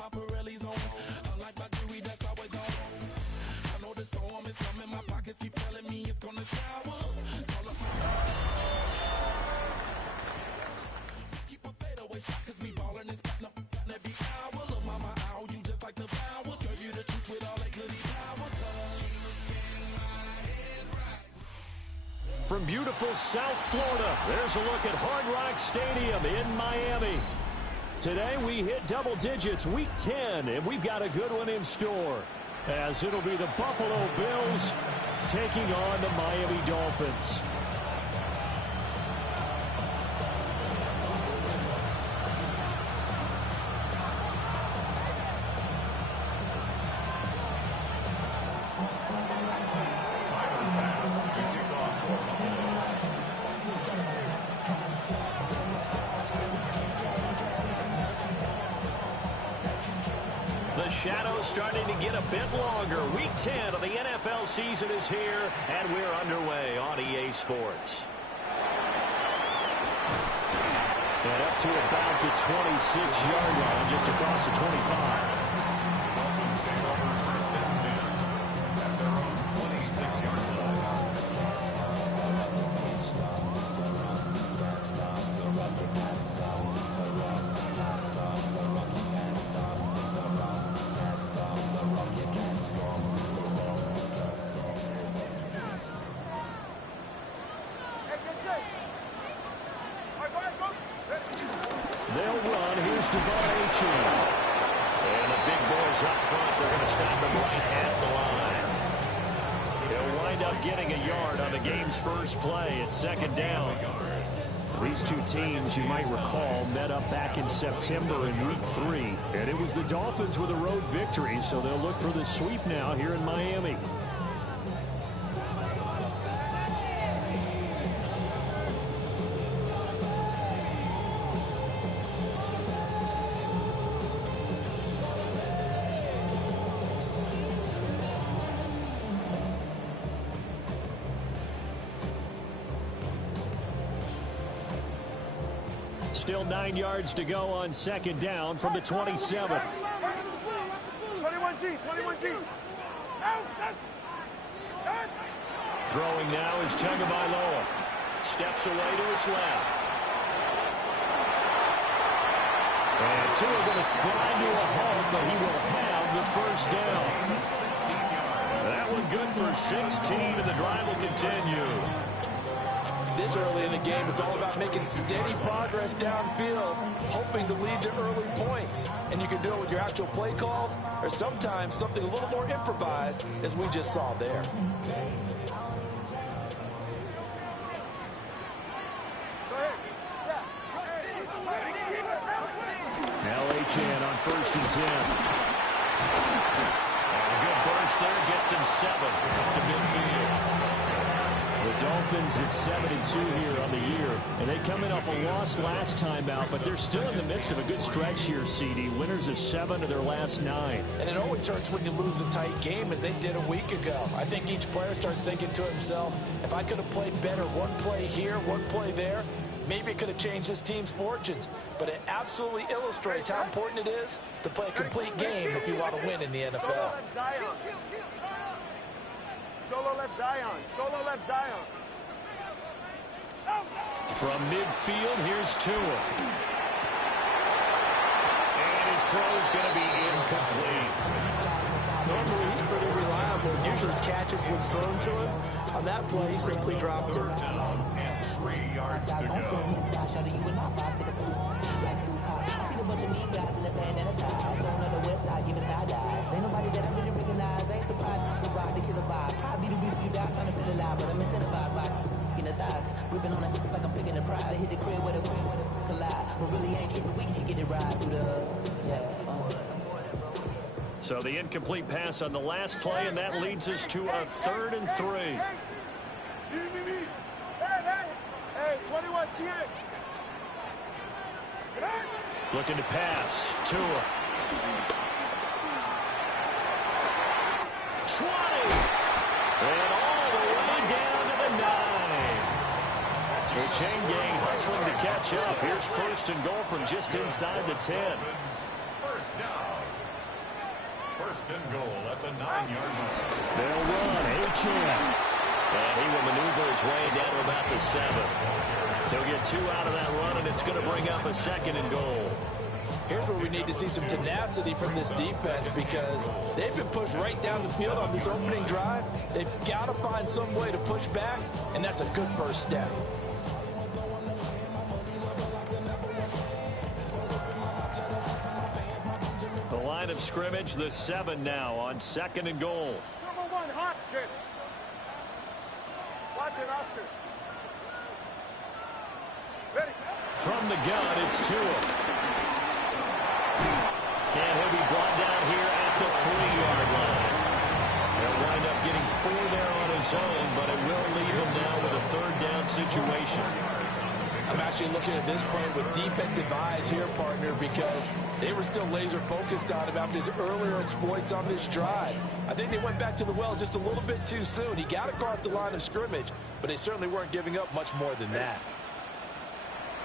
my Pirelli's on. Unlike my jewelry that's always on. I know the storm is coming, my pockets keep telling me it's gonna shower. Call up my keep a fadeaway shot cause we ballin' and spittin' up every hour. Look, mama, ow, you just like the flowers. Girl, you the truth with all that goody power. From beautiful South Florida, there's a look at Hard Rock Stadium in Miami. Today we hit double digits, week 10, and we've got a good one in store, as it'll be the Buffalo Bills taking on the Miami Dolphins. Shadows starting to get a bit longer. Week 10 of the NFL season is here, and we're underway on EA Sports. And up to about the 26-yard line, just across the 25. Second down. These two teams, you might recall, met up back in September in week 3. And it was the Dolphins with a road victory, so they'll look for the sweep now here in Miami. Still 9 yards to go on second down from the 27. 21G, 21G. Throwing now is Tagovailoa. Steps away to his left. And two are going to slide to a halt, but he will have the first down. That one good for 16, and the drive will continue. This early in the game, it's all about making steady progress downfield, hoping to lead to early points. And you can do it with your actual play calls, or sometimes something a little more improvised, as we just saw there. Now Achane on 1st and 10. And a good burst there gets him 7 to midfield. The Dolphins at 7-2 here on the year, and they come in off a loss last time out, but they're still in the midst of a good stretch here, CD. Winners of 7 of their last 9. And it always hurts when you lose a tight game, as they did a week ago. I think each player starts thinking to himself, if I could have played better one play here, one play there, maybe it could have changed this team's fortunes. But it absolutely illustrates how important it is to play a complete game if you want to win in the NFL. Solo left Zion. Solo left Zion. From midfield, here's Tua. And his throw's going to be incomplete. Normally, he's pretty reliable. Usually catches what's thrown to him. On that play, he simply dropped it. 3 yards to go. Ain't nobody that I really recognize. I ain't surprised to ride the killer vibe. Probably the reason you die trying to feel alive, but I'm incentivized by in the thighs, ripping on it like I'm picking a prize. Hit the crib with a collide, but really ain't tripping. We can get it right through the So the incomplete pass on the last play, and that leads us to a 3rd and 3. Hey, 21 TX. Looking to pass. Tua. 20. And all the way down to the 9. The chain gang hustling to catch up. Here's 1st and goal from just inside the 10. First down. First and goal at the 9-yard line. They'll run. H.M. And he will maneuver his way down to about the 7. They'll get 2 out of that run, and it's going to bring up a second and goal. Here's where we need to see some tenacity from this defense because they've been pushed right down the field on this opening drive. They've got to find some way to push back, and that's a good first step. The line of scrimmage, the 7 now on second and goal. Number 1, hot. Good. Watch it, Oscar. Ready. From the gun, it's Tua. And he'll be brought down here at the 3-yard line. He'll wind up getting 4 there on his own, but it will leave him now with a third down situation. I'm actually looking at this play with defensive eyes here, partner, because they were still laser focused on him after his earlier exploits on this drive. I think they went back to the well just a little bit too soon. He got across the line of scrimmage, but they certainly weren't giving up much more than that.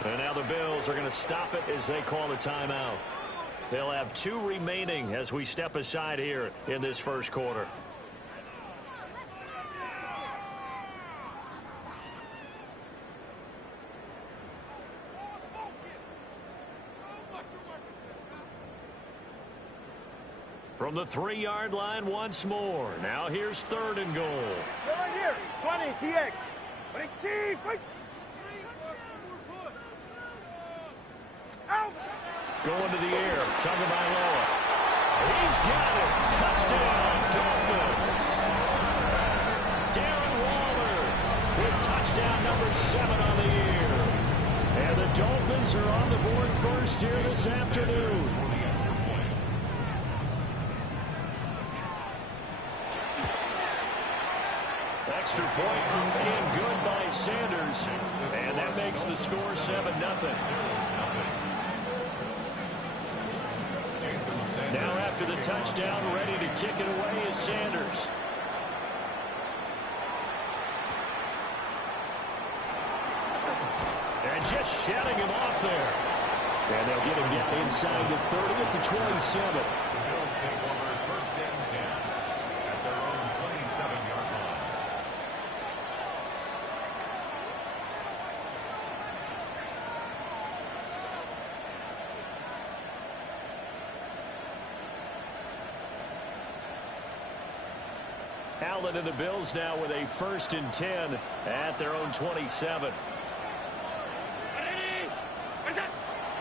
And now the Bills are going to stop it as they call a timeout. They'll have 2 remaining as we step aside here in this first quarter. From the 3-yard line once more. Now here's third and goal. Go right here. 20, TX. 20, T. Wait. Out. Going to the air. Tagovailoa. He's got it. Touchdown, Dolphins. Darren Waller with touchdown number 7 on the year. And the Dolphins are on the board first here this afternoon. Extra point and good by Sanders. And that makes the score 7-0. Now after the touchdown, ready to kick it away is Sanders. And just shutting him off there. And they'll get him down inside the 30 at the 27. The Bills take over first and 10 at their own 27-yard line. Allen and the Bills now with a first and 10 at their own 27.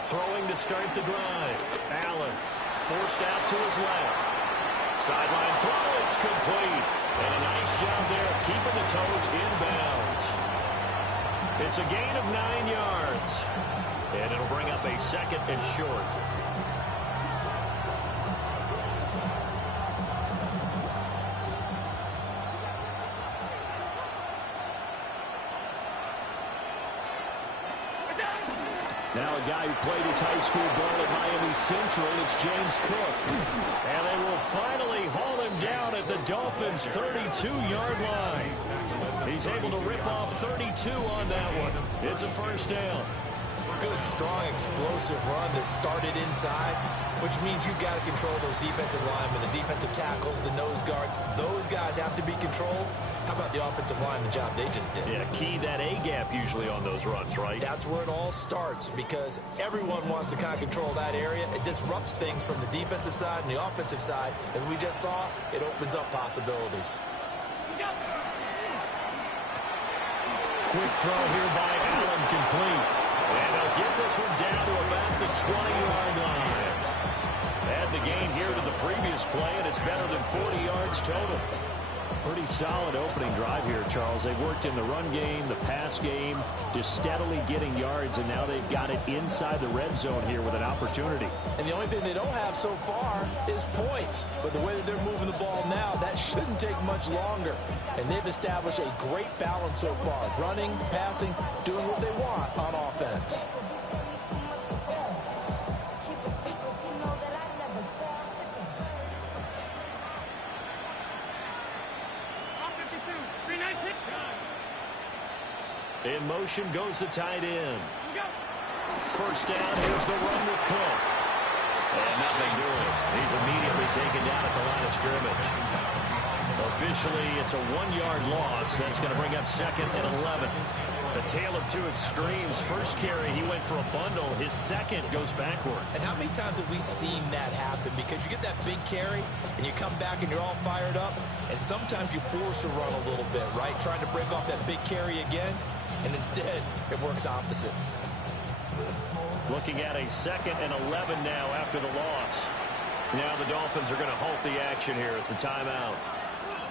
Throwing to start the drive. Allen forced out to his left. Sideline throw, it's complete. And a nice job there of keeping the toes inbounds. It's a gain of 9 yards. And it'll bring up a second and short. Now a guy who played his high school ball at Miami Central, it's James Cook. And they will finally haul him down at the Dolphins' 32-yard line. He's able to rip off 32 on that one. It's a first down. Good, strong, explosive run that started inside, which means you've got to control those defensive linemen, the defensive tackles, the nose guards. Those guys have to be controlled. How about the offensive line, the job they just did? Yeah, key that A-gap usually on those runs, right? That's where it all starts because everyone wants to kind of control that area. It disrupts things from the defensive side and the offensive side. As we just saw, it opens up possibilities. Quick throw here by Allen, complete. And they'll get this one down to about the 20-yard line. Add the gain here to the previous play, and it's better than 40 yards total. Pretty solid opening drive here, Charles. They've worked in the run game, the pass game, just steadily getting yards, and now they've got it inside the red zone here with an opportunity. And the only thing they don't have so far is points. But the way that they're moving the ball now, that shouldn't take much longer. And they've established a great balance so far. Running, passing, doing what they want on offense. In motion goes the tight end. First down, here's the run with Cook. And nothing doing. He's immediately taken down at the line of scrimmage. Officially, it's a 1-yard loss. That's going to bring up 2nd and 11. A tale of two extremes. First carry, he went for a bundle. His second goes backward. And how many times have we seen that happen? Because you get that big carry, and you come back and you're all fired up, and sometimes you force a run a little bit, right? Trying to break off that big carry again, and instead, it works opposite. Looking at a 2nd and 11 now after the loss. Now the Dolphins are going to halt the action here. It's a timeout.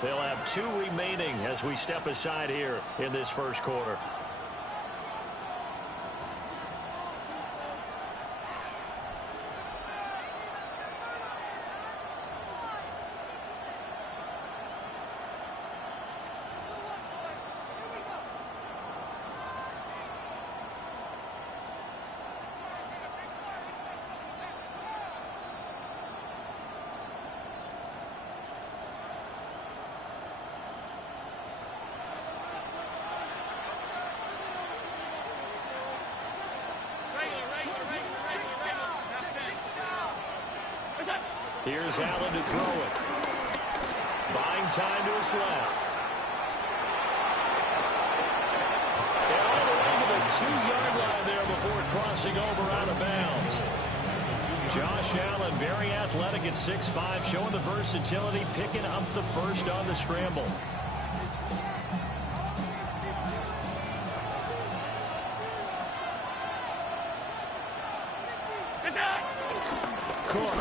They'll have 2 remaining as we step aside here in this first quarter. Here's Allen to throw it. Buying time to his left. And all the way to the 2-yard line there before crossing over out of bounds. Josh Allen, very athletic at 6'5", showing the versatility, picking up the first on the scramble. Cook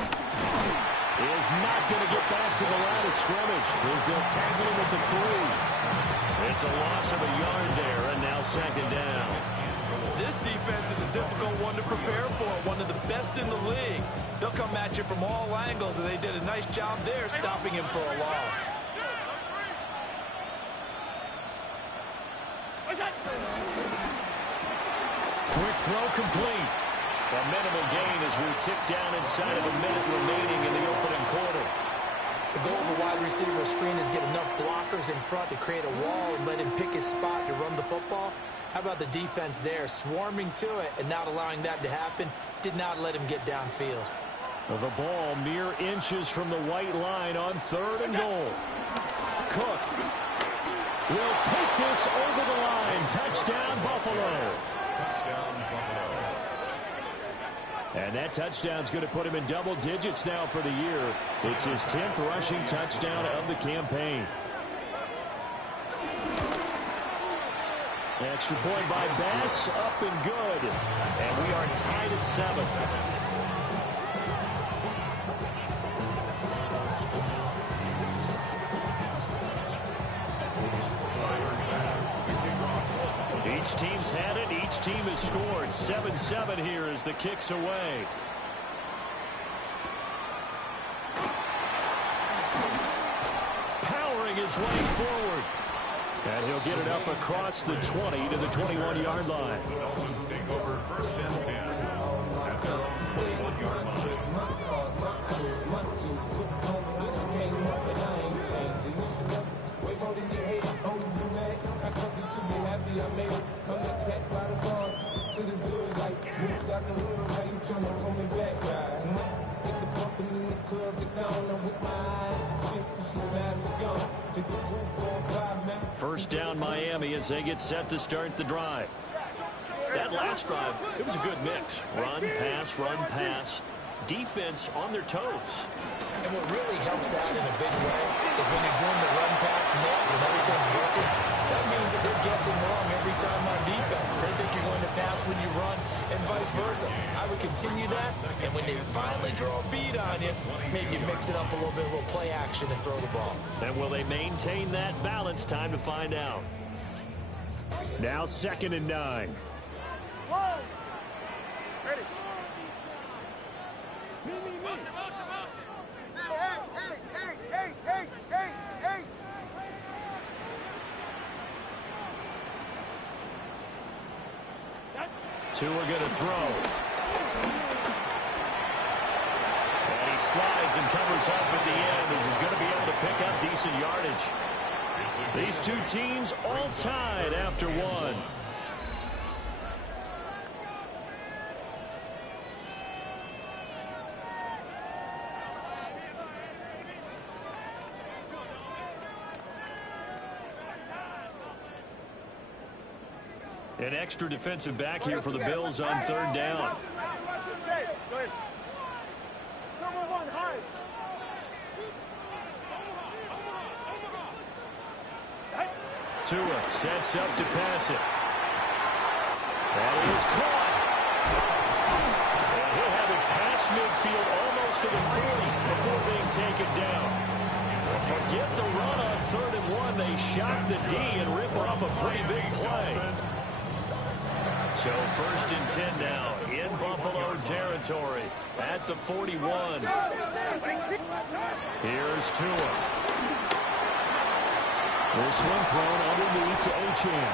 is not going to get back to the line of scrimmage as they'll tackle him at the 3. It's a loss of a yard there, and now 2nd down. This defense is a difficult one to prepare for, one of the best in the league. They'll come at you from all angles, and they did a nice job there stopping him for a loss. Quick throw complete. A minimal gain as we tick down inside of a minute remaining in the opening quarter. The goal of a wide receiver screen is get enough blockers in front to create a wall and let him pick his spot to run the football. How about the defense there, swarming to it and not allowing that to happen? Did not let him get downfield. The ball mere inches from the white line on 3rd and goal. Cook will take this over the line. Touchdown, Buffalo. Touchdown, Buffalo. And that touchdown's going to put him in double digits now for the year. It's his 10th rushing touchdown of the campaign. Extra point by Bass, up and good. And we are tied at 7. Each team's had it. Each team has scored. 7-7 here as the kick's away. Powering his way forward. And he'll get it up across the 20 to the 21-yard line. The Dolphins take over 1st and 10 at their own 21-yard line. First down Miami as they get set to start the drive. That last drive, it was a good mix. Run, pass. Defense on their toes. And what really helps out in a big way is when you're doing the run-pass mix and everything's working, that means that they're guessing wrong every time on defense. They think you're going to pass when you run and vice versa. I would continue that, and when they finally draw a bead on you, maybe you mix it up a little bit, a little play action and throw the ball. And will they maintain that balance? Time to find out. Now 2nd and 9. Whoa! Ready. Two are going to throw. And he slides and covers up at the end as he's going to be able to pick up decent yardage. These two teams all tied after one. An extra defensive back here for the Bills on third down. Go ahead. Turbo one, high. Tua sets up to pass it. That is caught. And he'll have it past midfield almost to the 40 before being taken down. Forget the run on 3rd and 1. They shot the D and rip off a pretty big play. So 1st and 10 now in Buffalo territory at the 41. Here's Tua. This one thrown underneath to Achane.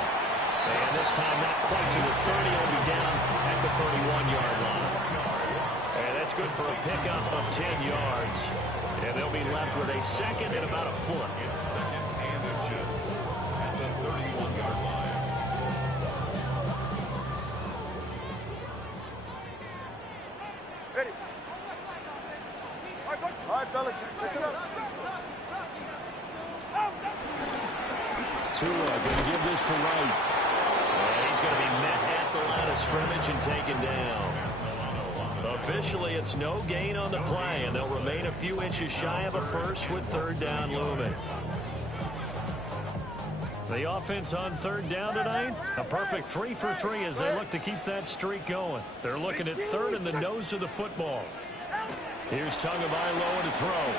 And this time not quite to the 30. It'll be down at the 31-yard line. And that's good for a pickup of 10 yards. And they'll be left with a 2nd and about a foot. It's 2nd and inches at the 31-yard line. Ready. All right, fellas, listen up. Tua going to give this to Wright. And he's going to be met at the line of scrimmage and taken down. Officially, it's no gain on the play, and they'll remain a few inches shy of a first with 3rd down looming. The offense on 3rd down tonight, a perfect 3 for 3 as they look to keep that streak going. They're looking at 3rd in the nose of the football. Here's Tagovailoa to throw.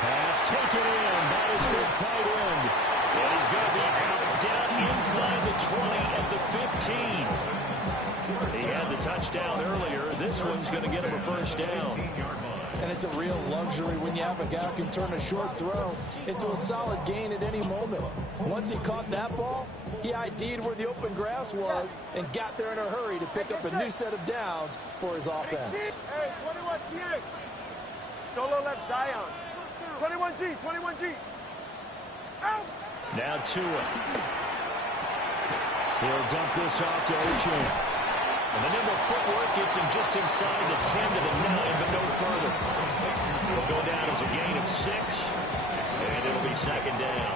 Pass taken in by his big tight end. And he's going to be out down inside the 20 at the 15. He had the touchdown earlier. This one's going to get him a 1st down. And it's a real luxury when you have a guy who can turn a short throw into a solid gain at any moment. Once he caught that ball, he ID'd where the open grass was and got there in a hurry to pick up a new set of downs for his offense. Hey, 21 TA. Solo left Zion. 21G, 21G. Out. Now Tua. He'll dump this off to Achane. And the nimble footwork gets him just inside the 10 to the 9, but no further. Will go down as a gain of 6, and it'll be 2nd down.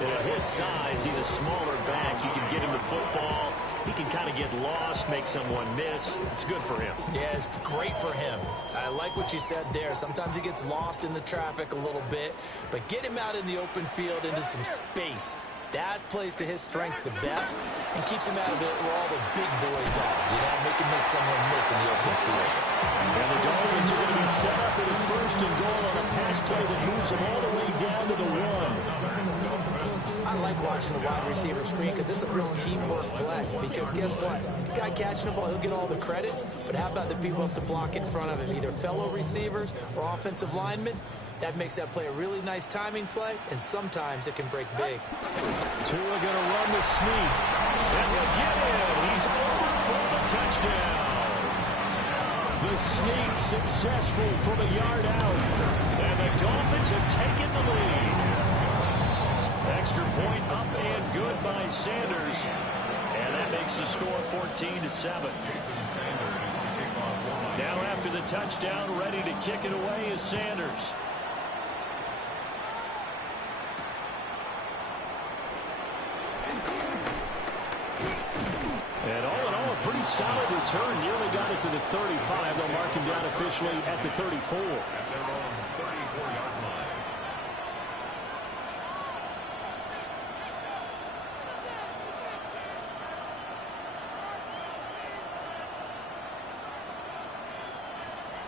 And at his size, he's a smaller back. You can get him the football. He can kind of get lost, make someone miss. It's good for him. Yeah, it's great for him. I like what you said there. Sometimes he gets lost in the traffic a little bit, but get him out in the open field into some space. That plays to his strengths the best and keeps him out of it where all the big boys are. You know, make someone miss in the open field. And the Dolphins are going to be set up for the 1st and goal on a pass play that moves them all the way down to the 1. I like watching the wide receiver screen because it's a real teamwork play. Because guess what? The guy catching the ball, he'll get all the credit. But how about the people up to block in front of him, either fellow receivers or offensive linemen? That makes that play a really nice timing play, and sometimes it can break big. Tua going to run the sneak. And he'll get in. He's over for the touchdown. The sneak successful from a yard out. And the Dolphins have taken the lead. Extra point up and good by Sanders. And that makes the score 14-7. Now after the touchdown, ready to kick it away is Sanders. And all in all, a pretty solid return. Nearly got it to the 35. They'll mark him down officially at the 34. At their own 34-yard line.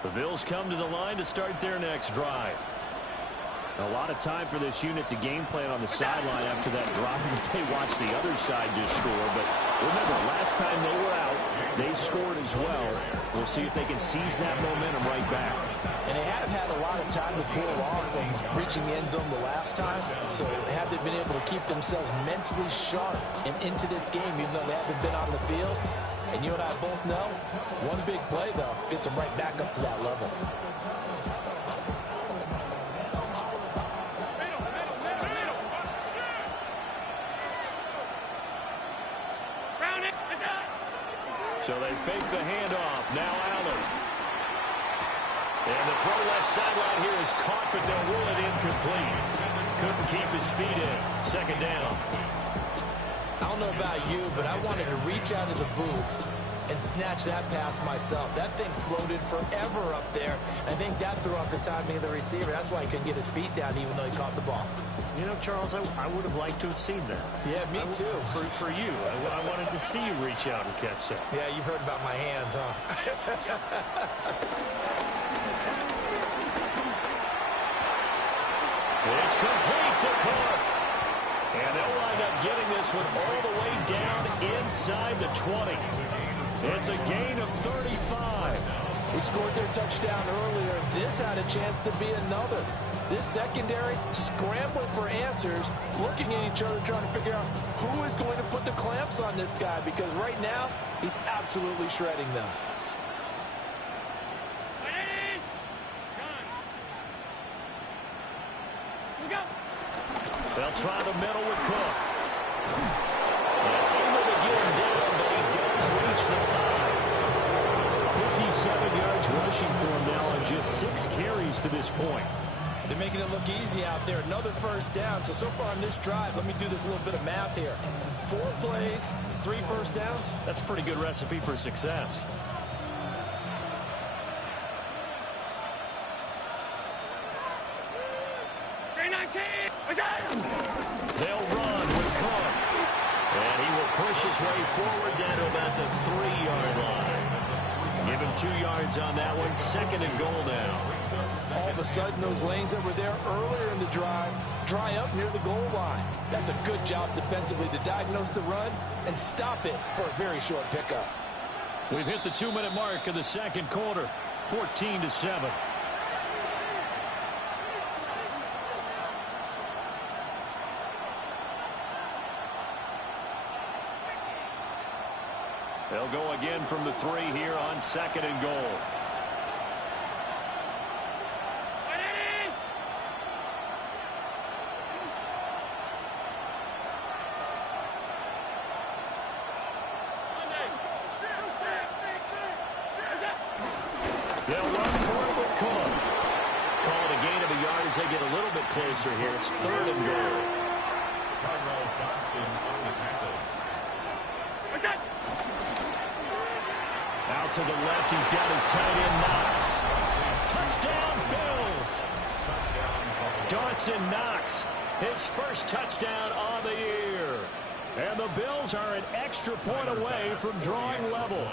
The Bills come to the line to start their next drive. A lot of time for this unit to game plan on the sideline after that drive that they watched the other side just score. But remember, last time they were out, they scored as well. We'll see if they can seize that momentum right back. And they have had a lot of time to pull off from reaching the end zone the last time. So have they been able to keep themselves mentally sharp and into this game, even though they haven't been on the field? And you and I both know, one big play, though, gets them right back up to that level. So they fake the handoff. Now Allen. And the throw left sideline here is caught, but they'll rule it incomplete. Couldn't keep his feet in. 2nd down. I don't know about you, but I wanted to reach out of the booth and snatch that pass myself. That thing floated forever up there. I think that threw off the timing of the receiver. That's why he couldn't get his feet down even though he caught the ball. You know, Charles, I would have liked to have seen that. Yeah, me too. For you. I wanted to see you reach out and catch that. Yeah, you've heard about my hands, huh? It's complete to Cook. And they'll wind up getting this one all the way down inside the 20. It's a gain of 35. They scored their touchdown earlier, and this had a chance to be another. This secondary scrambling for answers, looking at each other, trying to figure out who is going to put the clamps on this guy, because right now, he's absolutely shredding them. They'll try the middle with Cook. And able to get him down, but he does reach the 5. 57 yards rushing for him now on just 6 carries to this point. They're making it look easy out there. Another first down. So far on this drive, let me do this little bit of math here. 4 plays, 3 first downs. That's a pretty good recipe for success. They'll run with Cook. And he will push his way forward down to about the 3-yard line. Give him 2 yards on that one. 2nd and goal now. All of a sudden, those lanes that were there earlier in the drive dry up near the goal line. That's a good job defensively to diagnose the run and stop it for a very short pickup. We've hit the 2-minute mark of the 2nd quarter. 14-7. They'll go again from the 3 here on 2nd and goal. They'll run for it with Cook. Call it a gain of a yard as they get a little bit closer here. It's 3rd and goal. Out to the left, he's got his tight end Knox. Touchdown, Bills! Dawson Knox, his first touchdown on the year. And the Bills are an extra point away from drawing level.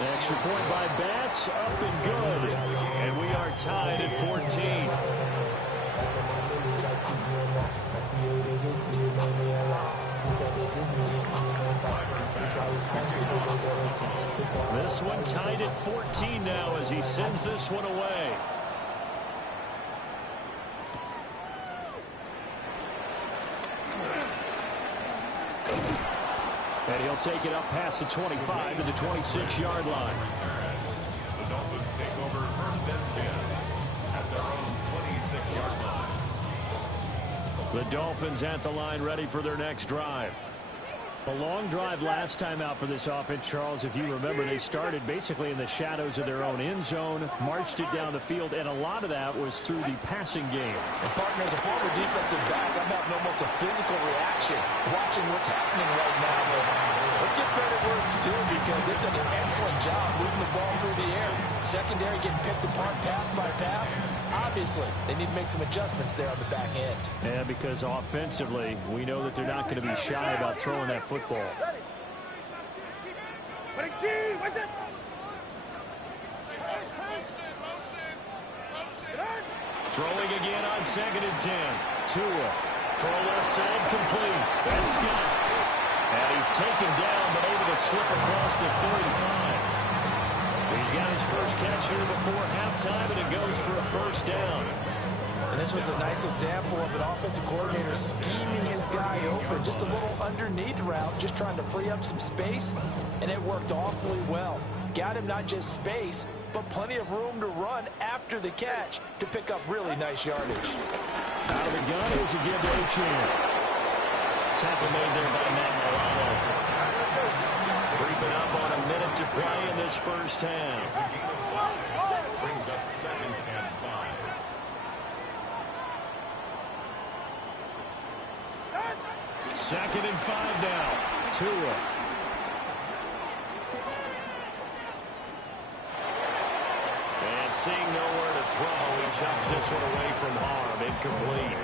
Extra point by Bass, up and good. And we are tied at 14. This one tied at 14 now as he sends this one away. And he'll take it up past the 25 to the 26-yard line. The Dolphins take over 1st and 10 at their own 26-yard line. The Dolphins at the line ready for their next drive. A long drive last time out for this offense, Charles. If you remember, they started basically in the shadows of their own end zone, marched it down the field, and a lot of that was through the passing game. And partner, as a former defensive back, I'm having almost a physical reaction watching what's happening right now. But let's give credit where it's due, because they've done an excellent job moving the ball through the air. Secondary getting picked apart pass by pass. Obviously, they need to make some adjustments there on the back end. Yeah, because offensively, we know that they're not going to be shy about throwing that football. Throwing again on 2nd and 10. Tua. Throw left side complete. That's Scott. And he's taken down, but able to slip across the 35. He's got his first catch here before halftime, and it goes for a first down. And this was a nice example of an offensive coordinator scheming his guy open. Just a little underneath route, just trying to free up some space, and it worked awfully well. Got him not just space, but plenty of room to run after the catch to pick up really nice yardage. Out of the gun is a give to H.M. Tackle made there by Matt Milano. Creeping up on a minute to play in this first half. Brings up 2nd and 5. 2nd and 5 now. Tua. And seeing nowhere to throw, he chucks this one away from harm. Incomplete.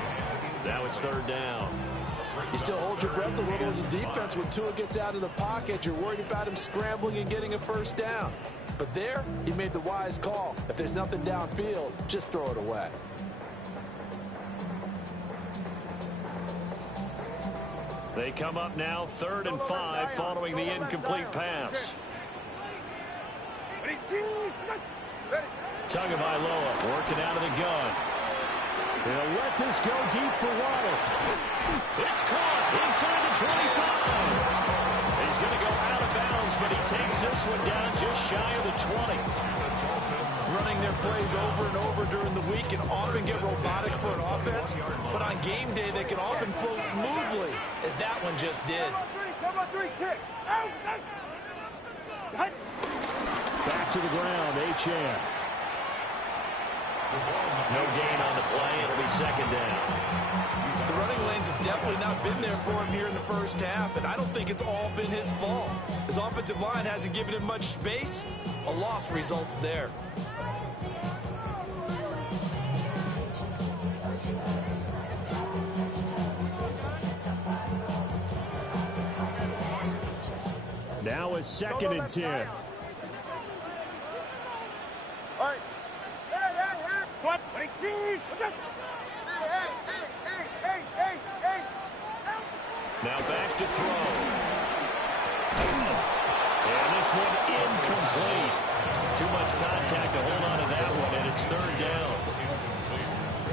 Now it's 3rd down. You still hold your breath a little as a defense when Tua gets out of the pocket. You're worried about him scrambling and getting a 1st down. But there, he made the wise call. If there's nothing downfield, just throw it away. They come up now 3rd and 5 following the incomplete pass. Tagovailoa working out of the gun. They'll let this go deep for Waddle. It's caught inside the 25. He's going to go out of bounds, but he takes this one down just shy of the 20. Running their plays over and over during the week can often get robotic for an offense, but on game day they can often flow smoothly, as that one just did. Back to the ground, Achane. No gain on the play. It'll be 2nd down. The running lanes have definitely not been there for him here in the 1st half, and I don't think it's all been his fault. His offensive line hasn't given him much space. A loss results there. Now it's 2nd and 10. All right. Now back to throw. And this one incomplete. Too much contact to hold on to that one, and it's 3rd down.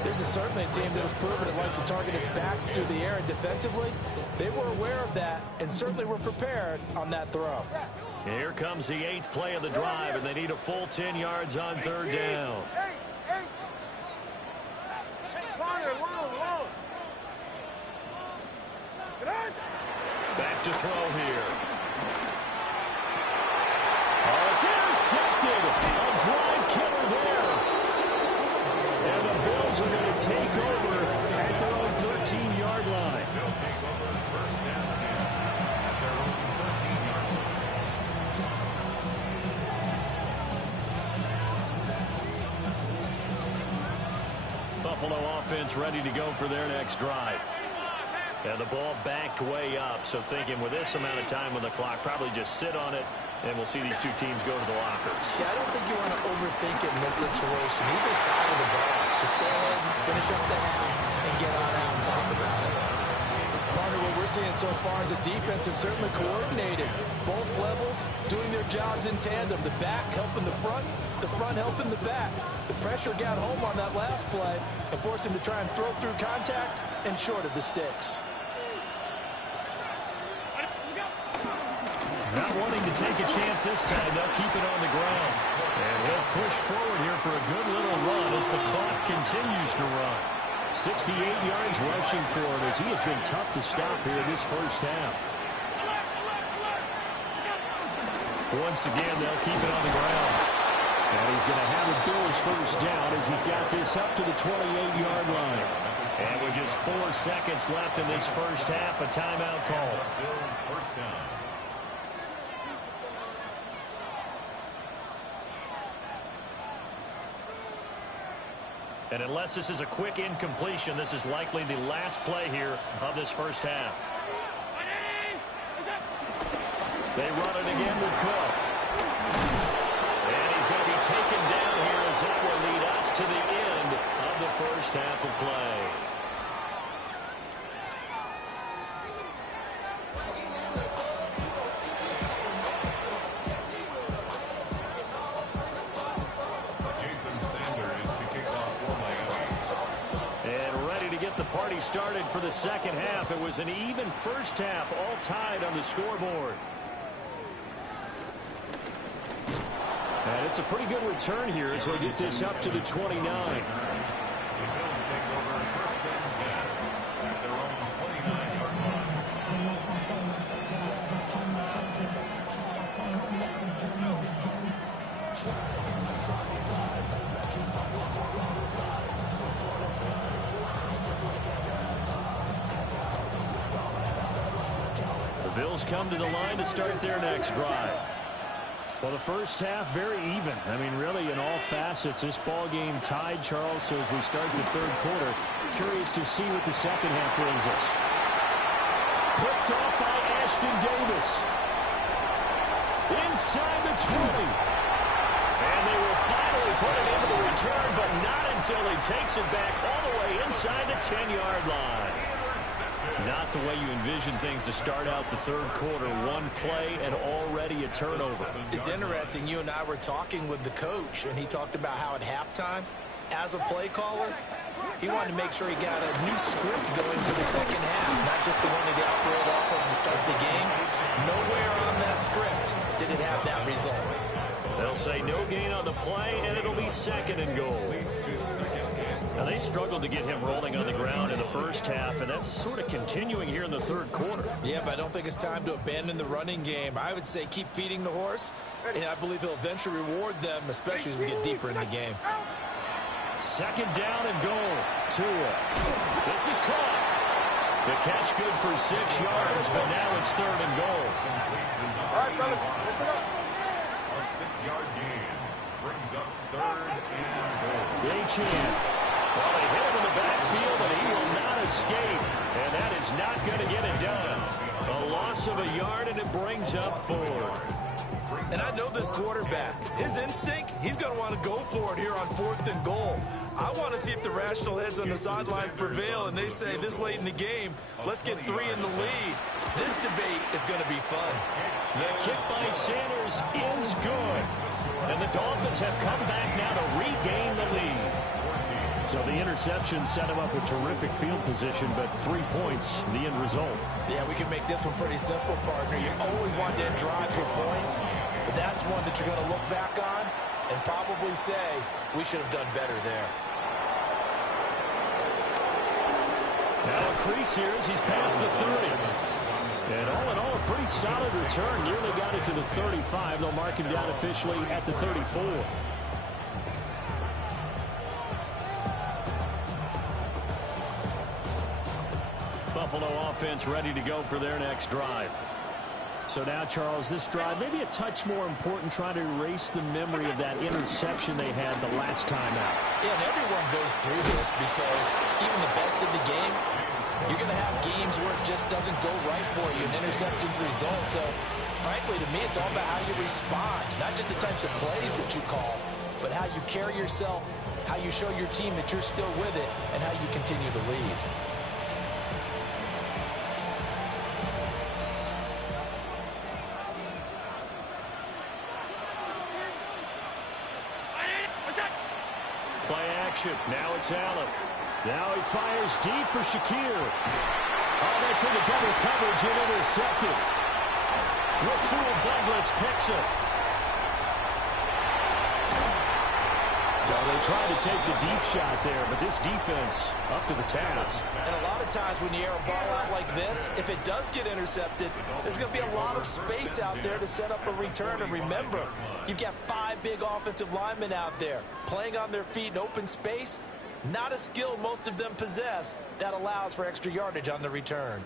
This is certainly a team that has proven it likes to target its backs through the air, and defensively, they were aware of that and certainly were prepared on that throw. Here comes the 8th play of the drive, and they need a full 10 yards on 3rd down. Back to throw here. Oh, it's intercepted. A drive killer there. And the Bills are going to take over at their own 13-yard line. They'll take over 1st and 10 at their own 13-yard line. Buffalo offense ready to go for their next drive. And the ball backed way up, so thinking with this amount of time on the clock, probably just sit on it, and we'll see these two teams go to the lockers. Yeah, I don't think you want to overthink it in this situation. Either side of the ball. Just go ahead, finish up the half, and get on out and talk about it. Partner, what we're seeing so far is the defense is certainly coordinated. Both levels doing their jobs in tandem. The back helping the front helping the back. The pressure got home on that last play and forced him to try and throw through contact and short of the sticks. Not wanting to take a chance this time, they'll keep it on the ground. And he'll push forward here for a good little run as the clock continues to run. 68 yards rushing for him as he has been tough to stop here this 1st half. Once again, they'll keep it on the ground. And he's going to have a Bills 1st down as he's got this up to the 28-yard line. And with just 4 seconds left in this 1st half, a timeout call. Bills 1st down. And unless this is a quick incompletion, this is likely the last play here of this 1st half. They run it again with Cook. And he's going to be taken down here as that will lead us to the end of the 1st half of play. The party started for the 2nd half. It was an even 1st half, all tied on the scoreboard. And it's a pretty good return here as they get this up to the 29. The Bills take over 1st and 10 at their own 29-yard line. Cardinals come to the line to start their next drive. Well, the first half, very even. I mean, really, in all facets, this ball game tied, Charles. So as we start the third quarter, curious to see what the second half brings us. Picked off by Ashton Davis. Inside the 20. And they will finally put it into the return, but not until he takes it back all the way inside the 10-yard line. Not the way you envision things to start out the third quarter. One play and already a turnover. It's interesting. You and I were talking with the coach, and he talked about how at halftime, as a play caller, he wanted to make sure he got a new script going for the second half, not just the one that he operated off of to start the game. Nowhere on that script did it have that result. They'll say no gain on the play, and it'll be second and goal. Now, they struggled to get him rolling on the ground in the first half, and that's sort of continuing here in the third quarter. Yeah, but I don't think it's time to abandon the running game. I would say keep feeding the horse, and I believe he'll eventually reward them, especially as we get deeper in the game. Second down and goal. Tua. This is caught. The catch good for 6 yards, but now it's third and goal. All right, fellas, listen up. A 6-yard gain brings up third and goal. Achane. Well, they hit him in the backfield, and he will not escape. And that is not going to get it done. A loss of a yard, and it brings up 4. And I know this quarterback. His instinct, he's going to want to go for it here on 4th and goal. I want to see if the rational heads on the sidelines prevail, and they say this late in the game, let's get 3 in the lead. This debate is going to be fun. The kick by Sanders is good. And the Dolphins have come back now to regain the lead. So the interception set him up with terrific field position, but 3 points, the end result. Yeah, we can make this one pretty simple, partner. You always want to end drives with points, but that's one that you're going to look back on and probably say we should have done better there. Now a crease here as he's past the 30. And all in all, a pretty solid return. Nearly got it to the 35. They'll mark him down officially at the 34. Buffalo offense ready to go for their next drive. So now, Charles, this drive maybe a touch more important, trying to erase the memory of that interception they had the last time out. Yeah, and everyone goes through this because even the best of the game, you're going to have games where it just doesn't go right for you, and interceptions result. So, frankly, to me, it's all about how you respond, not just the types of plays that you call, but how you carry yourself, how you show your team that you're still with it, and how you continue to lead. Play action. Now it's Allen. Now he fires deep for Shakir. Oh, that's in the double coverage and intercepted. Rasul Douglas picks it. So they tried to take the deep shot there, but this defense up to the task. And a lot of times when you air a ball out like this, if it does get intercepted, there's going to be a lot of space out there to set up a return. And remember, you've got 5 big offensive linemen out there playing on their feet in open space. Not a skill most of them possess that allows for extra yardage on the return.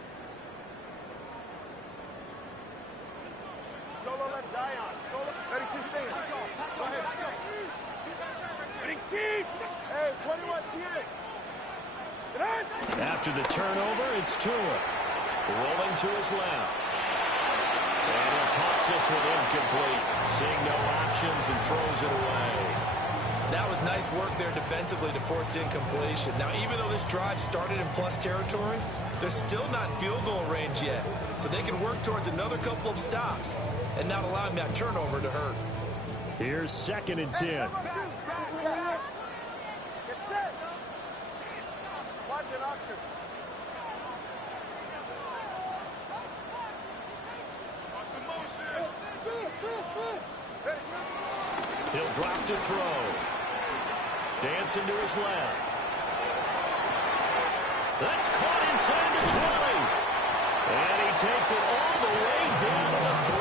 Solo left Zion. Solo. 32 stay. Go ahead. Team. Hey, 21 TX. After the turnover, it's Tua. Rolling to his left. And he'll toss this one incomplete. Seeing no options and throws it away. That was nice work there defensively to force incompletion. Now, even though this drive started in plus territory, they're still not in field goal range yet. So they can work towards another couple of stops and not allowing that turnover to hurt. Here's 2nd and 10. Get set. Watch it, Oscar. He'll drop to throw. Dancing to his left. That's caught inside the 20. And he takes it all the way down to the 3.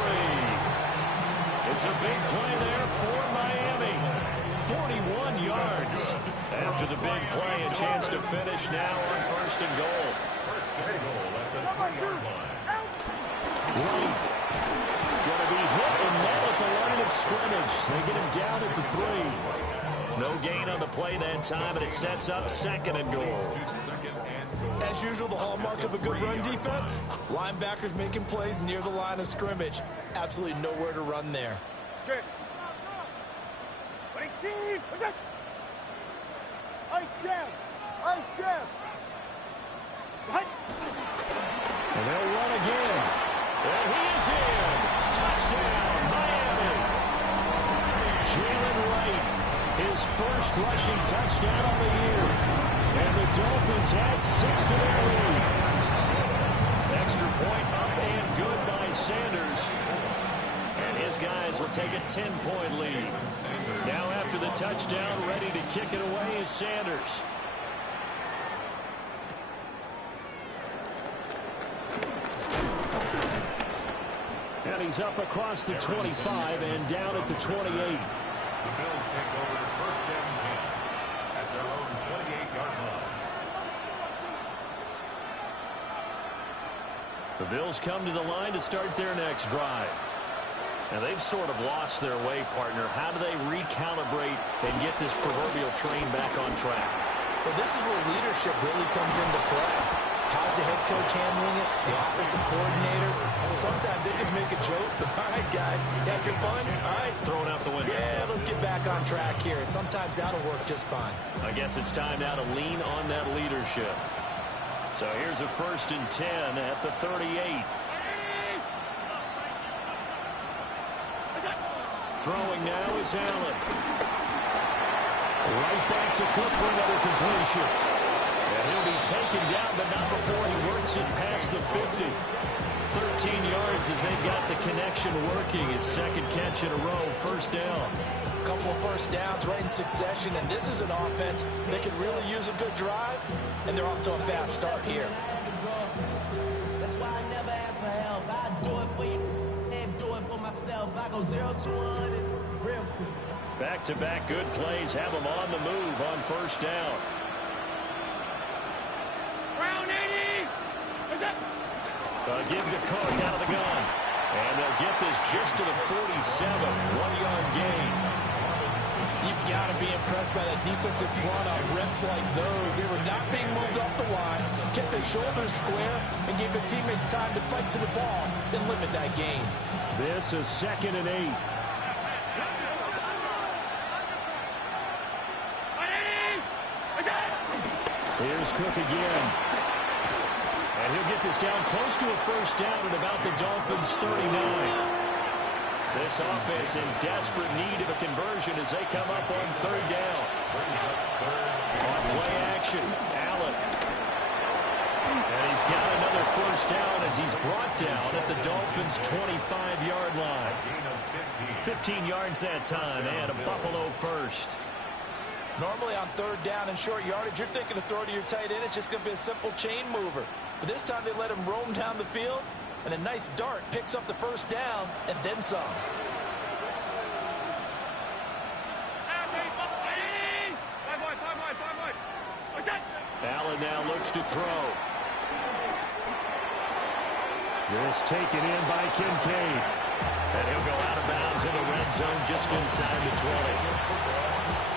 It's a big play there for Miami. 41 yards. After the big play, a chance to finish now on 1st and goal. 1st and goal at the 3-yard line. Right. Going to be hit and met at the line of scrimmage. They get him down at the 3. No gain on the play that time, and it sets up 2nd and goal. As usual, the hallmark of a good run defense, linebackers making plays near the line of scrimmage. Absolutely nowhere to run there. Check. 18. Ice jam. Ice jam. Right. And they'll run again. And he is in. Touchdown, Miami. Jalen Wright, his first rushing touchdown of the year. And the Dolphins add 6 to their lead. Extra point up and good by Sanders. And his guys will take a 10-point lead. Now after the touchdown, ready to kick it away is Sanders. And he's up across the 25 and down at the 28. The Bills take over 1st and 10 at their own 28-yard line. The Bills come to the line to start their next drive. Now they've sort of lost their way, partner. How do they recalibrate and get this proverbial train back on track? Well, this is where leadership really comes into play. How's the head coach handling it? The offensive coordinator? Sometimes they just make a joke. All right, guys, you had your fun? All right. Throw it out the window. Yeah, let's get back on track here. And sometimes that'll work just fine. I guess it's time now to lean on that leadership. So here's a 1st and 10 at the 38. Throwing now is Allen. Right back to Cook for another completion. And he'll be taken down, but not before he works it past the 50. 13 yards as they got the connection working. His 2nd catch in a row, 1st down. A couple of 1st downs right in succession, and this is an offense that could really use a good drive, and they're off to a fast start here. That's why I never ask for help. I do it for you and do it for myself. I go 0 to 100 real quick. Back-to-back good plays have them on the move on 1st down. Give to Cook out of the gun. And they'll get this just to the 47. 1-yard gain. You've got to be impressed by that defensive front on reps like those. They were not being moved off the line, kept their shoulders square, and gave their teammates time to fight to the ball and limit that gain. This is 2nd and 8. Here's Cook again. And he'll get this down close to a 1st down at about the Dolphins' 39. This offense in desperate need of a conversion as they come up on 3rd down. On play action, Allen. And he's got another 1st down as he's brought down at the Dolphins' 25-yard line. 15 yards that time and a Buffalo 1st. Normally on 3rd down and short yardage, you're thinking to throw to your tight end. It's just going to be a simple chain mover. But this time they let him roam down the field, and a nice dart picks up the 1st down and then some. Allen now looks to throw. This taken in by Kincaid. And he'll go out of bounds in the red zone just inside the 20.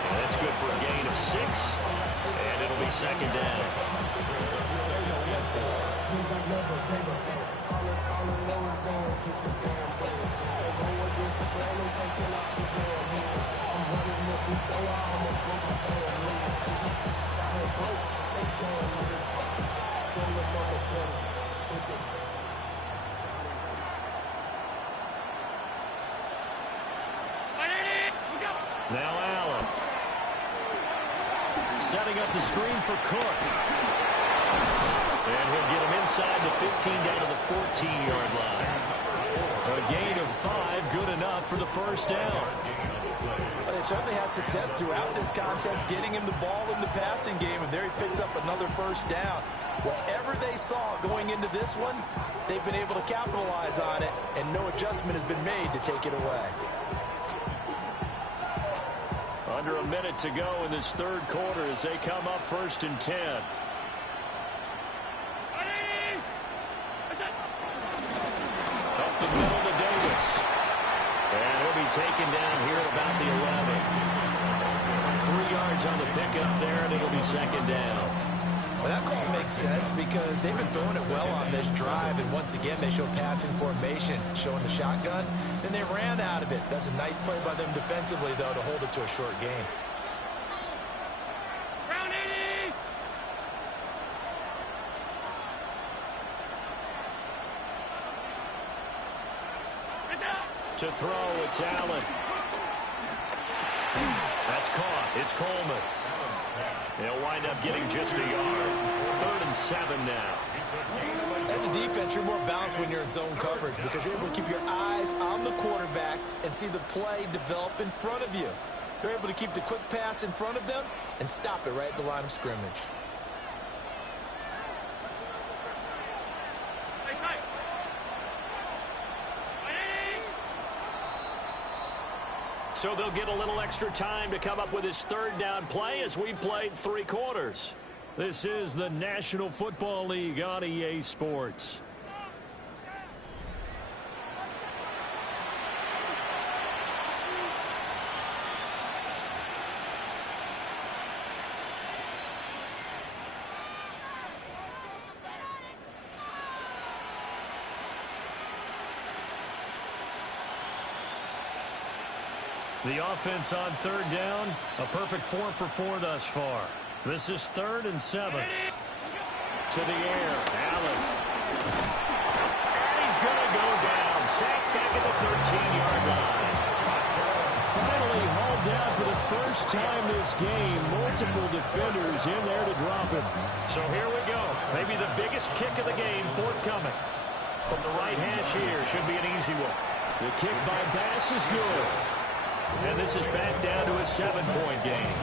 And that's good for a gain of 6. And it'll be 2nd down. Now Allen. Setting up the screen for Cook. And he'll get him inside the 15 down to the 14-yard line. A gain of 5, good enough for the 1st down. Well, they certainly had success throughout this contest getting him the ball in the passing game, and there he picks up another 1st down. Whatever they saw going into this one, they've been able to capitalize on it, and no adjustment has been made to take it away. Under a minute to go in this 3rd quarter as they come up 1st and 10. taken down here at about the 11. 3 yards on the pickup there, and it'll be second down. Well, that call makes sense because they've been throwing it well on this drive, and once again, they show passing formation, showing the shotgun. Then they ran out of it. That's a nice play by them defensively, though, to hold it to a short game. To throw, it's Allen. That's caught. It's Coleman. They'll wind up getting just a yard. 3rd and 7 now. As a defense, you're more balanced when you're in zone coverage because you're able to keep your eyes on the quarterback and see the play develop in front of you. You're able to keep the quick pass in front of them and stop it right at the line of scrimmage. So they'll get a little extra time to come up with his 3rd down play as we've played 3 quarters. This is the National Football League on EA Sports. The offense on 3rd down, a perfect 4 for 4 thus far. This is 3rd and 7. To the air, Allen. And he's going to go down. Sacked back at the 13-yard line. Finally hauled down for the first time this game. Multiple defenders in there to drop him. So here we go. Maybe the biggest kick of the game forthcoming. From the right hash here, should be an easy one. The kick by Bass is good. And this is back down to a 7-point game.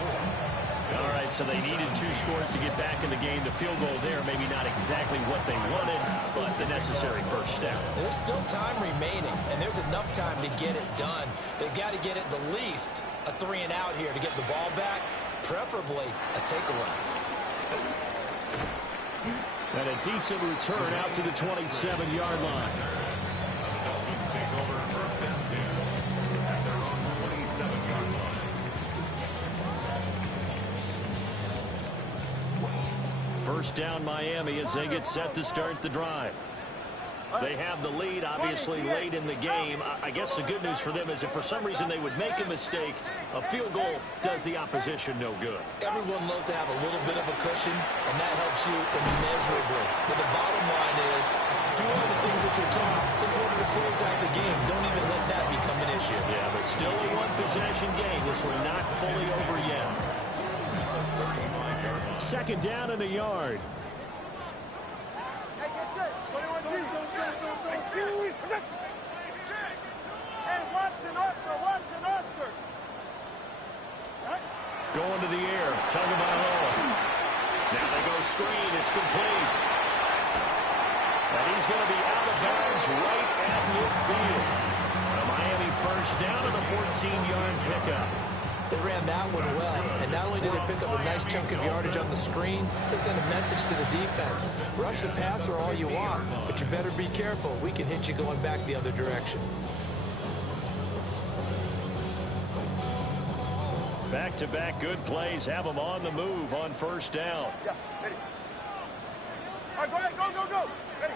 All right, so they needed 2 scores to get back in the game. The field goal there, maybe not exactly what they wanted, but the necessary first step. There's still time remaining, and there's enough time to get it done. They've got to get at the least a 3 and out here to get the ball back, preferably a takeaway. And a decent return out to the 27-yard line. Take over 1st and 10 at their own 27-yard line. First down Miami as they get set to start the drive. They have the lead, obviously, late in the game. I guess the good news for them is if for some reason they would make a mistake, a field goal does the opposition no good. Everyone loves to have a little bit of a cushion, and that helps you immeasurably. But the bottom line is, do all the things that you're taught in order to close out the game. Don't even let that become an issue. Yeah, but still a one-possession game. This one not fully over yet. 2nd down and a yard. Going to the air. Tagovailoa. Now they go screen. It's complete. And he's going to be out of bounds right at midfield. A Miami first down and a 14-yard pickup. They ran that one well, and not only did they pick up a nice chunk of yardage on the screen, they sent a message to the defense. Rush the passer all you want, but you better be careful. We can hit you going back the other direction. Back-to-back good plays have them on the move on 1st down. Yeah, ready. All right, go ahead, go. Ready.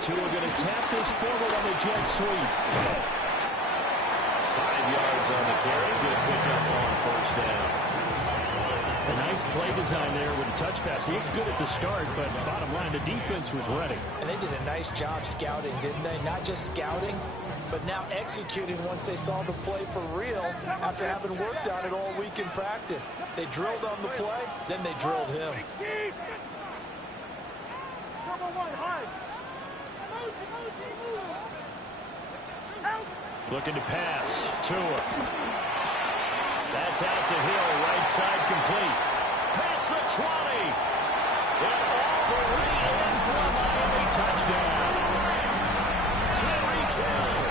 Tua going to tap this forward on the jet sweep. 5 yards on the carry. Good pickup on 1st down. A nice play design there with a touch pass. Looked good at the start, but bottom line, the defense was ready. And they did a nice job scouting, didn't they? Not just scouting, but now executing once they saw the play for real after having worked on it all week in practice. They drilled on the play, then they drilled him. Trouble 1, high. Looking to pass. Tua. That's out to Hill. Right side complete. Past the 20. And all the way in for a Miami touchdown. Tyreek Hill.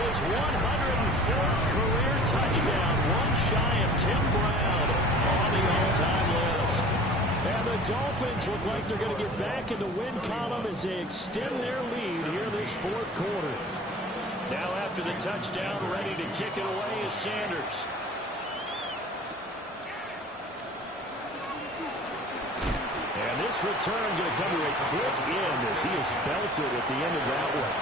His 104th career touchdown. One shy of Tim Brown on the all-time list. And the Dolphins look like they're going to get back in the win column as they extend their lead here this 4th quarter. Now after after the touchdown. Ready to kick it away is Sanders. And this return going to come to a quick end as he is belted at the end of that one.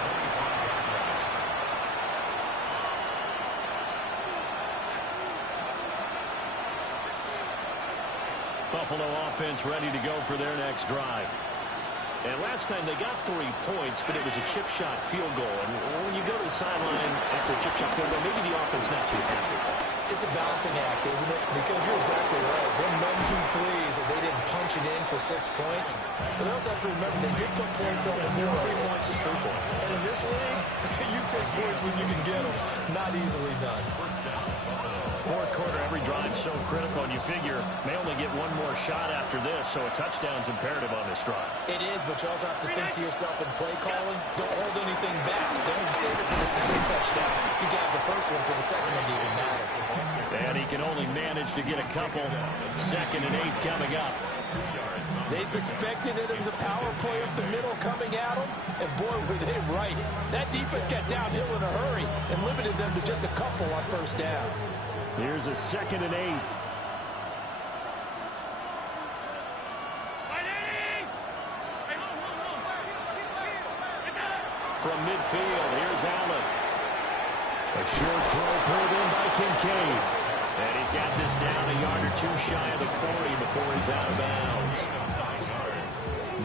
Buffalo offense ready to go for their next drive. And last time they got 3 points, but it was a chip shot field goal. And when you go to the sideline after a chip shot field goal, maybe the offense not too happy. It's a balancing act, isn't it? Because you're exactly right. They're none too pleased that they didn't punch it in for 6 points. But they also have to remember they did put points on the board. 3 points is 3 points. And in this league, you take points when you can get them. Not easily done. Fourth quarter, every drive so critical, and you figure may only get one more shot after this, so a touchdown's imperative on this drive. It is, but you also have to think to yourself in play calling, don't hold anything back. Don't save it for the second touchdown. You got the first one for the second one to even matter. And he can only manage to get a couple. 2nd and 8 coming up. They suspected that it was a power play up the middle coming at them, and boy, were they right. That defense got downhill in a hurry and limited them to just a couple on first down. Here's a 2nd and 8. From midfield, here's Allen. A short throw pulled in by Kincaid. And he's got this down a yard or 2 shy of the 40 before he's out of bounds.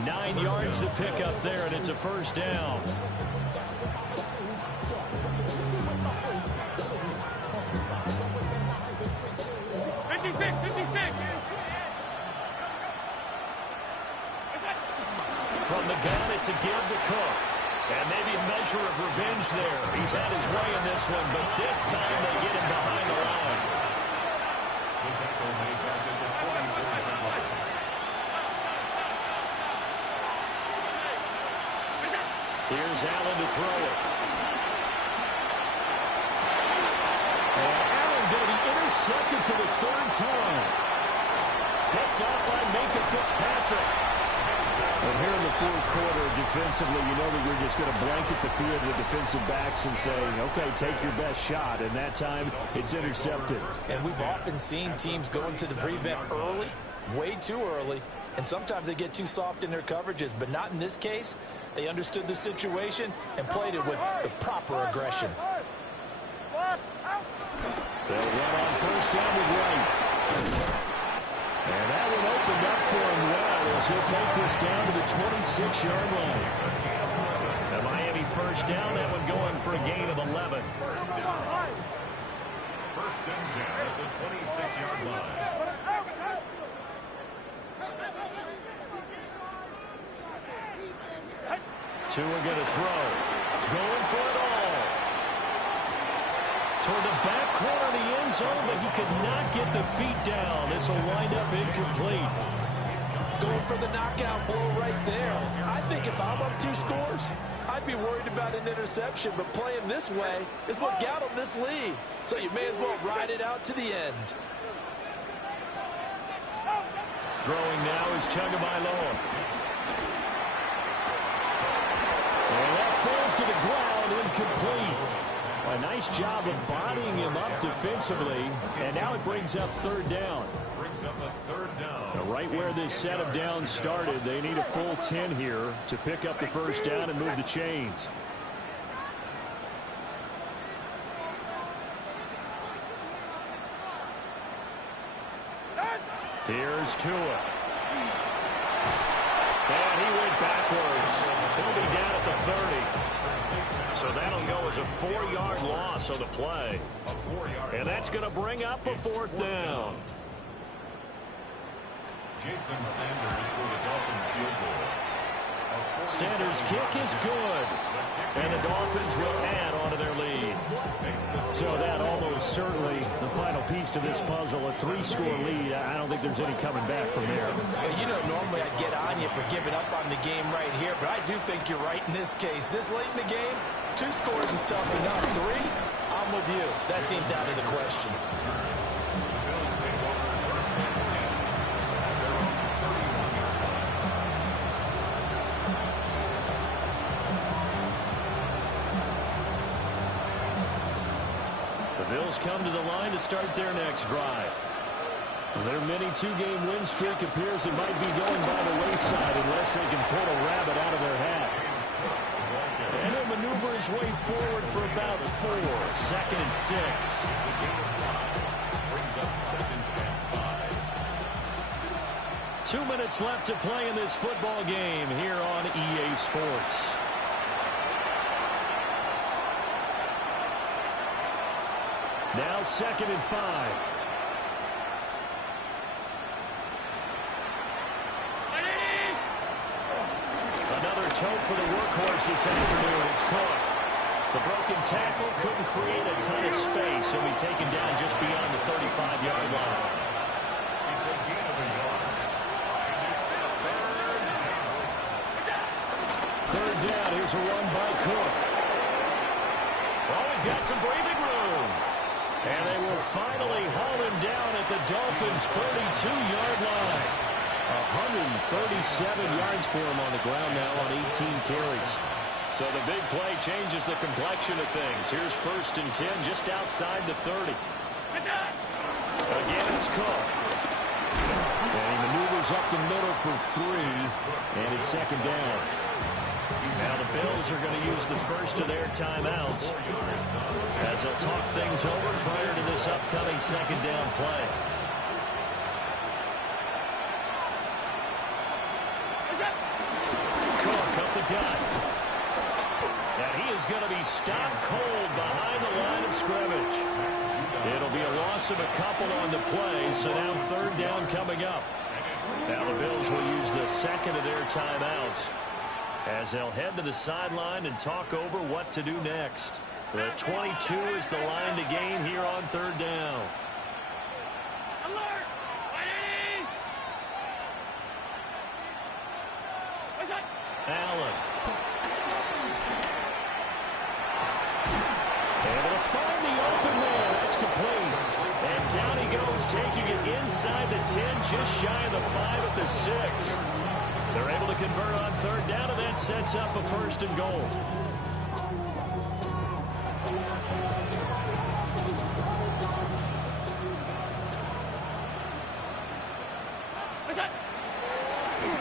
9 yards to pick up there, and it's a first down. From the gun, it's a give to Cook. And maybe a measure of revenge there. He's had his way in this one, but this time they get him behind the line. Here's Allen to throw it. And Allen going to be intercepted for the 3rd time. Picked off by Minka Fitzpatrick. And here in the 4th quarter, defensively, you know that you're just going to blanket the field with defensive backs and say, okay, take your best shot. And that time, it's intercepted. And we've often seen teams go into the prevent early, way too early, and sometimes they get too soft in their coverages, but not in this case. They understood the situation and played it with the proper aggression. They'll run on first down with Wright. And that one opened up for him well as he'll take this down to the 26-yard line. The Miami first down, that one going for a gain of 11. First and 10 at the 26-yard line. Tua going to throw. Going for it all. Toward the back corner of the end zone, but he could not get the feet down. This will wind up incomplete. Going for the knockout blow right there. I think if I'm up 2 scores, I'd be worried about an interception, but playing this way is what got him this lead. So you may as well ride it out to the end. Throwing now is Tagovailoa. And that falls to the ground, incomplete. A nice job of bodying him up defensively, and now it brings up 3rd down. Brings up a 3rd down. Right where this set of downs started, they need a full 10 here to pick up the first down and move the chains. Here's Tua. And he went backwards. He'll be down at the 30. So that'll go as a 4-yard loss on the play. And that's going to bring up a 4th down. Jason Sanders for the Dolphins field goal. Sanders' kick is good. And the Dolphins will add on to their lead. So that almost certainly the final piece to this puzzle, a 3-score lead. I don't think there's any coming back from there. Well, you know, normally I'd get on you for giving up on the game right here, but I do think you're right in this case. This late in the game, 2 scores is tough enough. 3, I'm with you. That seems out of the question. Bills come to the line to start their next drive. Their mini two-game win streak appears it might be going by the wayside unless they can pull a rabbit out of their hat. And he'll maneuver his way forward for about 4. 2nd and 6. Brings up 2nd and 5. 2 minutes left to play in this football game here on EA Sports. Now 2nd and 5. Another tote for the workhorse this afternoon. It's Cook. The broken tackle couldn't create a ton of space. He'll be taken down just beyond the 35-yard line. It's a gain of a yard. And it's third down. Here's a run by Cook. Oh, he's got some breathing room. And they will finally haul him down at the Dolphins' 32-yard line. 137 yards for him on the ground now on 18 carries. So the big play changes the complexion of things. Here's 1st and 10 just outside the 30. Again, it's Cook. And he maneuvers up the middle for 3. And it's 2nd down. Now the Bills are going to use the first of their timeouts as they'll talk things over prior to this upcoming 2nd down play. Cook up the gut. And he is going to be stopped cold behind the line of scrimmage. It'll be a loss of a couple on the play, so now 3rd down coming up. Now the Bills will use the 2nd of their timeouts as they'll head to the sideline and talk over what to do next. The 22 is the line to gain here on 3rd down. Alert! Allen. Able to find the open man. That's complete. And down he goes, taking it inside the 10, just shy of the 5 at the 6. They're able to convert on 3rd down, and that sets up a 1st and goal.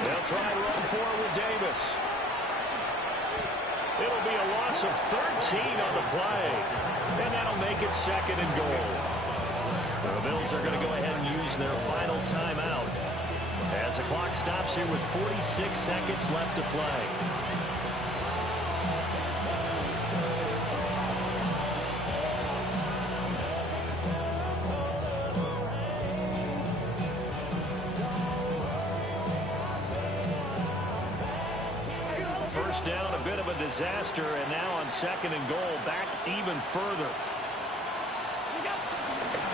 They'll try and run forward with Davis. It'll be a loss of 13 on the play, and that'll make it 2nd and goal. The Bills are going to go ahead and use their final timeout as the clock stops here with 46 seconds left to play. First down, a bit of a disaster, and now on 2nd and goal, back even further.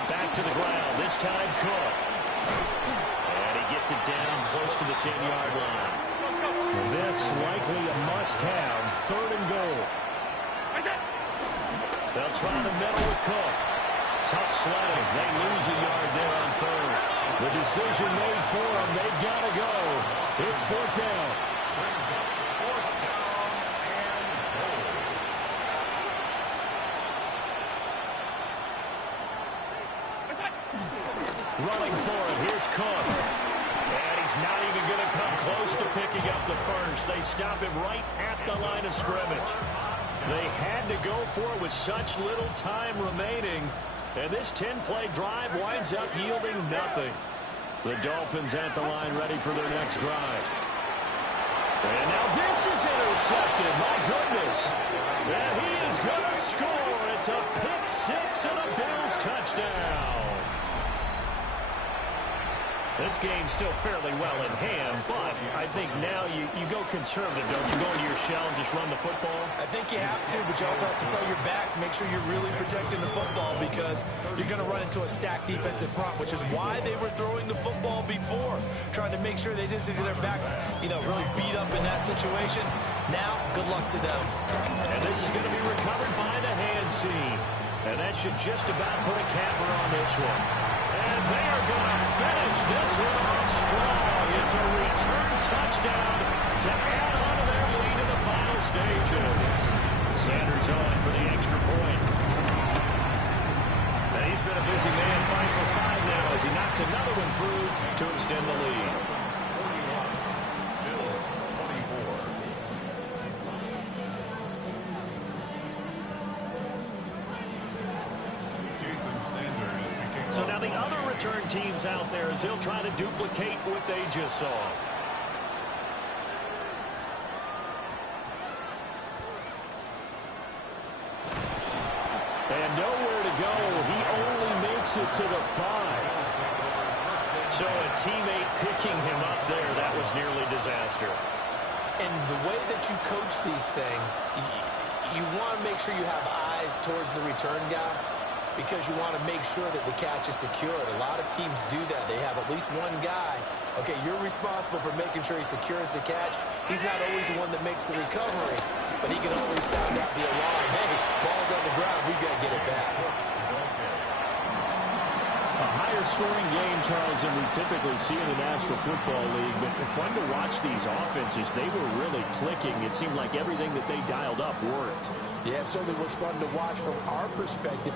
Back to the ground, this time Cook. And he gets it down close to the 10-yard line. This likely a must-have, 3rd and goal. They'll try the middle with Cook. Tough sledding. They lose a yard there on 3rd. The decision made for them. They've got to go. It's 4th down. Running for it. Here's Cook. And he's not even going to come close to picking up the 1st. They stop him right at the line of scrimmage. They had to go for it with such little time remaining. And this 10-play drive winds up yielding nothing. The Dolphins at the line ready for their next drive. And now this is intercepted. My goodness. And he is going to score. It's a pick 6 and a Bills touchdown. This game's still fairly well in hand, but I think now you go conservative, don't you? Go into your shell and just run the football? I think you have to, but you also have to tell your backs, make sure you're really protecting the football because you're going to run into a stacked defensive front, which is why they were throwing the football before, trying to make sure they just get their backs, really beat up in that situation. Now, good luck to them. And this is going to be recovered by the hands team. And that should just about put a capper on this one. And they are going to finish this one off strong. It's a return touchdown to add on to their lead in the final stages. Sanders on for the extra point. gets another one through to extend the lead. Bills 24. Jason Sanders to kick So off. now the other return teams out there as they'll try to duplicate what they just saw. And nowhere to go. He only makes it to the 5. So a teammate picking him up there, that was nearly disaster. And the way that you coach these things, you want to make sure you have eyes towards the return guy because you want to make sure that the catch is secured. A lot of teams do that. They have at least one guy. Okay, you're responsible for making sure he secures the catch. He's not always the one that makes the recovery, but he can always sound out the alarm. Hey, ball's on the ground. We've got to get it back. A higher scoring game, Charles, than we typically see in the National Football League. But fun to watch these offenses. They were really clicking. It seemed like everything that they dialed up worked. Yeah, it certainly was fun to watch from our perspective.